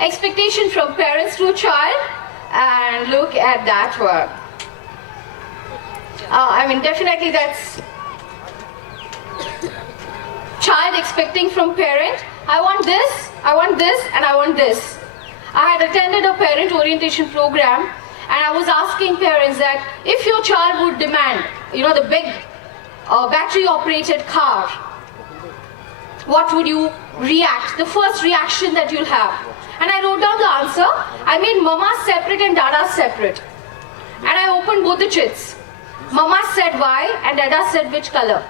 expectation from parents to a child, and look at that one. I mean, definitely that's child expecting from parent, I want this, I want this, and I want this. I had attended a parent orientation program, and I was asking parents that if your child would demand, the big battery operated car, what would you react? The first reaction that you'll have. And I wrote down the answer. I made mama separate and dada separate. And I opened both the chits. Mama said why and dada said which color.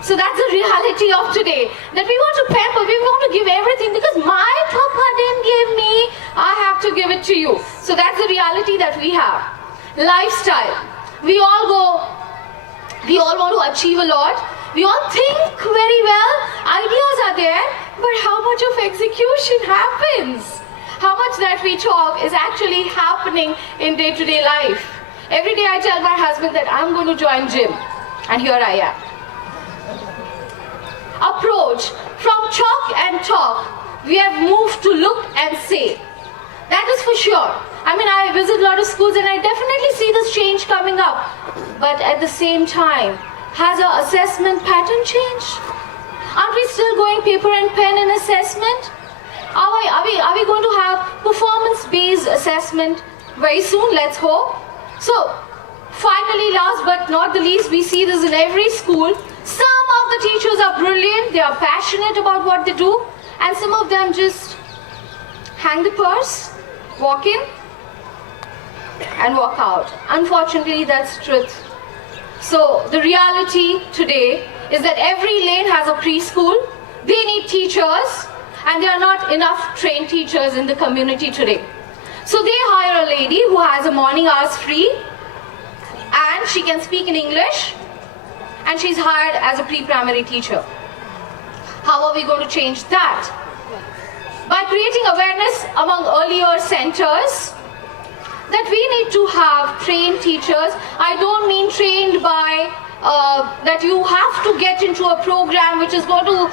So that's the reality of today. That we want to pamper, we want to give everything because my papa didn't give me, I have to give it to you. So that's the reality that we have. Lifestyle. We all want to achieve a lot. We all think very well, ideas are there, but how much of execution happens? How much that we talk is actually happening in day-to-day life. Every day I tell my husband that I'm going to join gym, and here I am. Approach. From chalk and talk, we have moved to look and say. That is for sure. I mean, I visit a lot of schools and I definitely see this change coming up. But at the same time, has our assessment pattern changed? Aren't we still going paper and pen in assessment? Are we going to have performance-based assessment very soon? Let's hope. So, finally, last but not the least, we see this in every school. Some of the teachers are brilliant, they are passionate about what they do, and some of them just hang the purse, walk in, and walk out. Unfortunately, that's truth. So the reality today is that every lane has a preschool. They need teachers, and there are not enough trained teachers in the community today. So they hire a lady who has a morning hours free, and she can speak in English, and she's hired as a pre-primary teacher. How are we going to change that? By creating awareness among earlier centers, that we need to have trained teachers. I don't mean trained by that you have to get into a program which is going to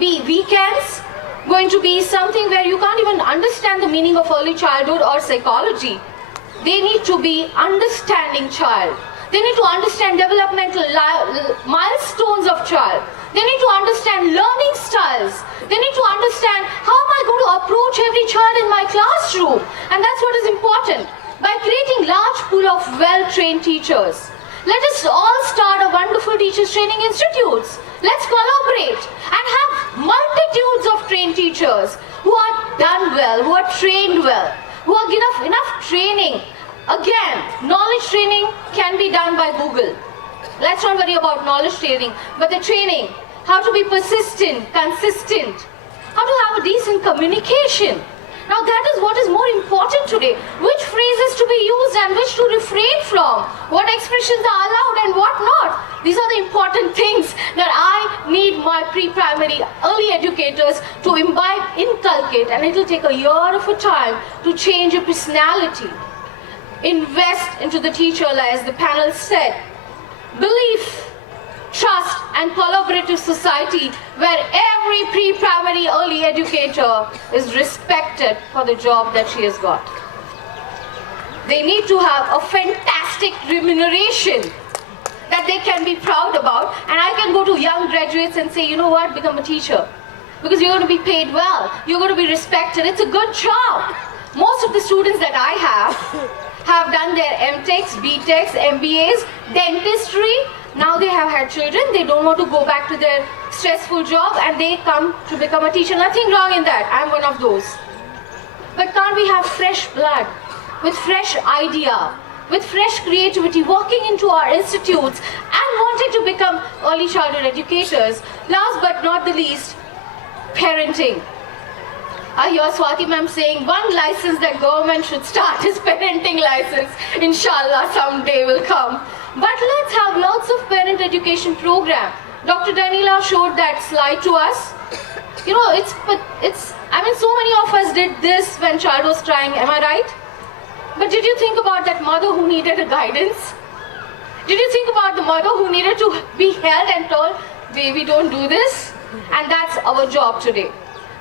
be weekends, going to be something where you can't even understand the meaning of early childhood or psychology. They need to be understanding child. They need to understand developmental milestones of child. They need to understand learning styles. They need to understand how am I going to approach every child in my classroom. And that's what is important. By creating large pool of well-trained teachers, let us all start a wonderful teachers training institutes. Let's collaborate and have multitudes of trained teachers who are done well, who are trained well, who are enough training. Again, knowledge training can be done by Google. Let's not worry about knowledge training, but the training, how to be persistent, consistent, how to have a decent communication. Now that is what is more important today. Which phrases to be used and which to refrain from. What expressions are allowed and what not. These are the important things that I need my pre-primary early educators to imbibe, inculcate, and it will take a year of a time to change your personality. Invest into the teacher, as the panel said. Belief, trust, and collaborative society where every pre-primary early educator is respected for the job that she has got. They need to have a fantastic remuneration that they can be proud about, and I can go to young graduates and say, you know what, become a teacher. Because you're going to be paid well, you're going to be respected, it's a good job. Most of the students that I have done their MTechs, BTechs, MBAs, dentistry. Now they have had children, they don't want to go back to their stressful job and they come to become a teacher. Nothing wrong in that, I'm one of those. But can't we have fresh blood, with fresh idea, with fresh creativity, walking into our institutes and wanting to become early childhood educators? Last but not the least, parenting. I hear Swati ma'am saying one license that government should start is parenting license. Inshallah, someday will come. But let's have lots of parent education program. Dr. Daniela showed that slide to us. You know, I mean, so many of us did this when child was crying, am I right? But did you think about that mother who needed a guidance? Did you think about the mother who needed to be held and told, baby, don't do this? And that's our job today.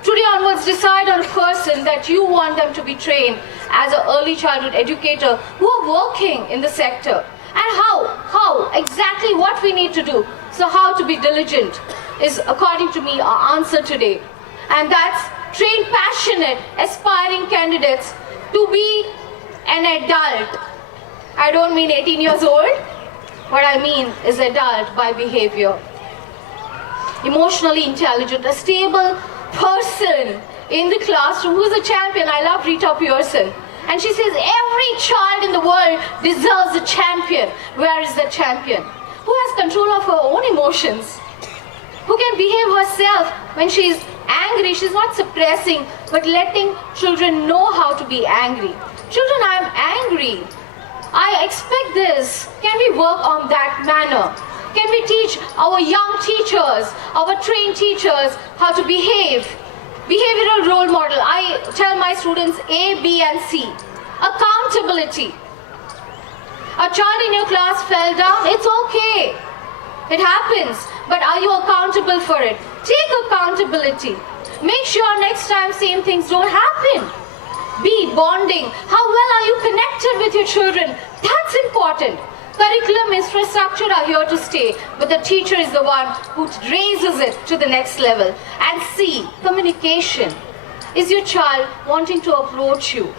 Today onwards, decide on a person that you want them to be trained as an early childhood educator who are working in the sector. And how, exactly what we need to do. So how to be diligent is, according to me, our answer today. And that's train passionate, aspiring candidates to be an adult. I don't mean 18 years old. What I mean is adult by behavior. Emotionally intelligent, a stable person in the classroom who's a champion. I love Rita Pearson. And she says every child in the world deserves a champion. Where is the champion? Who has control of her own emotions? Who can behave herself when she's angry? She's not suppressing, but letting children know how to be angry. Children, I'm angry. I expect this. Can we work on that manner? Can we teach our young teachers, our trained teachers, how to behave? Behavioral role model. I tell my students A, B, and C. Accountability. A child in your class fell down, it's okay. It happens, but are you accountable for it? Take accountability. Make sure next time same things don't happen. B, bonding. How well are you connected with your children? That's important. Curriculum, infrastructure are here to stay, but the teacher is the one who raises it to the next level. And C, communication. Is your child wanting to approach you?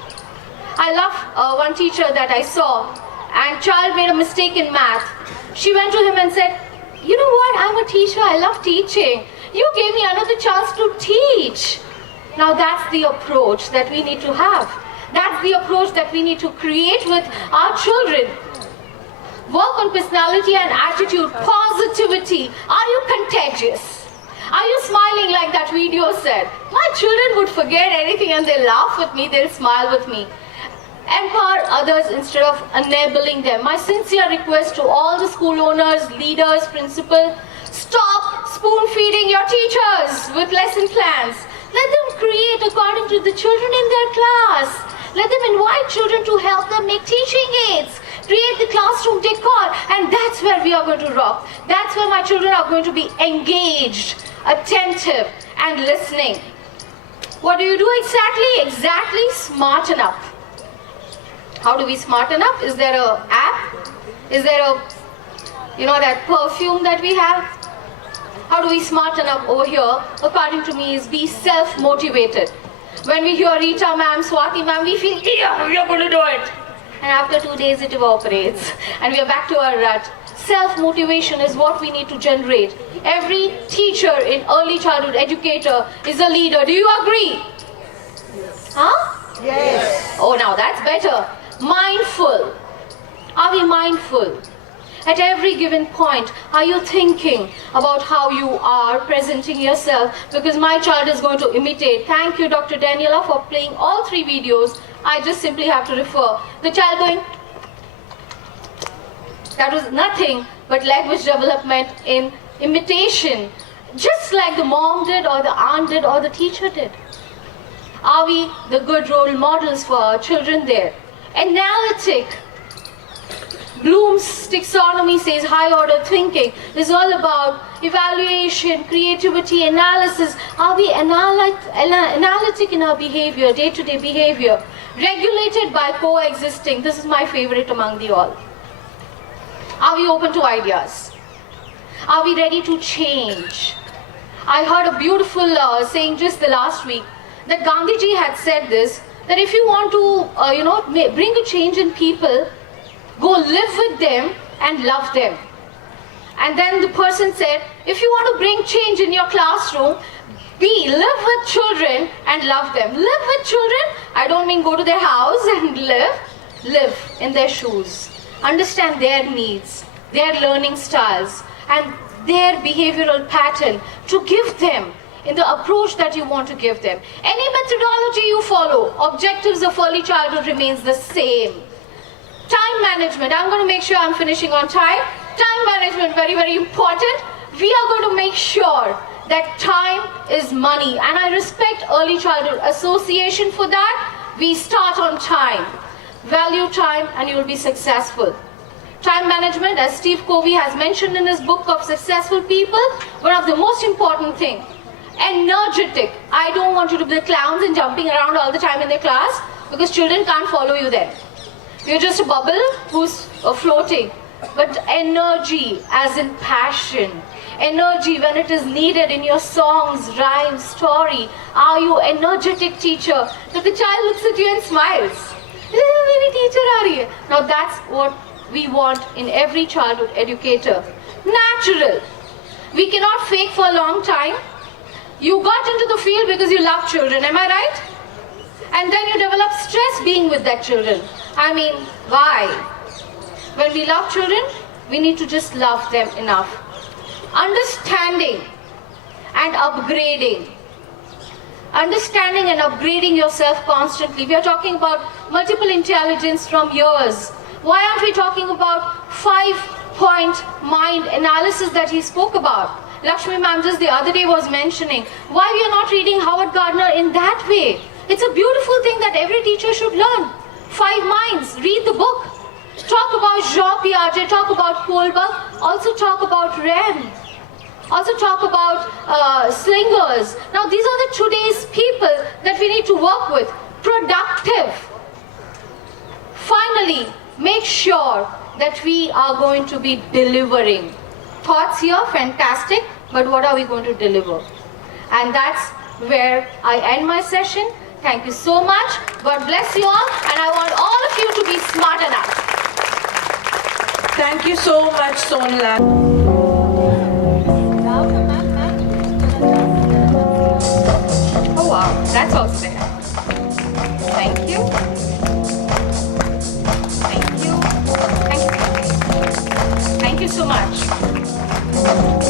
I love one teacher that I saw, and child made a mistake in math. She went to him and said, you know what, I'm a teacher, I love teaching. You gave me another chance to teach. Now that's the approach that we need to have. That's the approach that we need to create with our children. Work on personality and attitude, positivity. Are you contagious? Are you smiling like that video said? My children would forget anything and they laugh with me, they'll smile with me. Empower others instead of enabling them. My sincere request to all the school owners, leaders, principals, stop spoon feeding your teachers with lesson plans. Let them create according to the children in their class. Let them invite children to help them make teaching aids. Create the classroom decor, and that's where we are going to rock. That's where my children are going to be engaged, attentive, and listening. What do you do exactly? Exactly, smarten up. How do we smarten up? Is there an app? Is there a, that perfume that we have? How do we smarten up over here? According to me, is be self-motivated. When we hear Rita ma'am, Swati ma'am, we feel, yeah, we are going to do it. And after 2 days, it evaporates. And we are back to our rut. Self-motivation is what we need to generate. Every teacher in early childhood educator is a leader. Do you agree? Yes. Huh? Yes. Oh, now that's better. Mindful. Are we mindful? At every given point, are you thinking about how you are presenting yourself? Because my child is going to imitate. Thank you, Dr. Daniela, for playing all 3 videos. I just simply have to refer. The child going, that was nothing but language development in imitation. Just like the mom did, or the aunt did, or the teacher did. Are we the good role models for our children there? Analytic. Bloom's taxonomy says high order thinking is all about evaluation, creativity, analysis. Are we analytic in our behavior, day-to-day behavior? Regulated by coexisting. This is my favorite among the all. Are we open to ideas? Are we ready to change? I heard a beautiful saying just the last week that Gandhiji had said this, that if you want to bring a change in people, go live with them and love them. And then the person said, if you want to bring change in your classroom, live with children and love them. Live with children, I don't mean go to their house and live in their shoes. Understand their needs, their learning styles, and their behavioral pattern to give them in the approach that you want to give them. Any methodology you follow, objectives of early childhood remains the same. Time management, I'm going to make sure I'm finishing on time. Time management, very, very important. We are going to make sure that time is money. And I respect Early Childhood Association for that. We start on time. Value time and you will be successful. Time management, as Steve Covey has mentioned in his book of Successful People, one of the most important things. Energetic. I don't want you to be the clowns and jumping around all the time in the class, because children can't follow you then. You're just a bubble who's floating. But energy as in passion. Energy when it is needed in your songs, rhymes, story. Are you energetic teacher? That the child looks at you and smiles. Very teacher aa rahi hai. Now that's what we want in every childhood educator. Natural. We cannot fake for a long time. You got into the field because you love children, am I right? And then you develop stress being with that children. I mean, why? When we love children, we need to just love them enough. Understanding and upgrading. Understanding and upgrading yourself constantly. We are talking about multiple intelligence from years. Why aren't we talking about 5-point mind analysis that he spoke about? Lakshmi ma'am just the other day was mentioning why we are not reading Howard Gardner in that way. It's a beautiful thing that every teacher should learn. 5 minds, read the book. Talk about Jean Piaget, talk about Kohlberg, also talk about Ren. Also talk about slingers. Now these are the today's people that we need to work with. Productive. Finally, make sure that we are going to be delivering. Thoughts here, fantastic, but what are we going to deliver? And that's where I end my session. Thank you so much. God bless you all, and I want all of you to be smart enough. Thank you so much, Sonal. Oh wow, that's also there. Thank you. Thank you. Thank you. Thank you so much.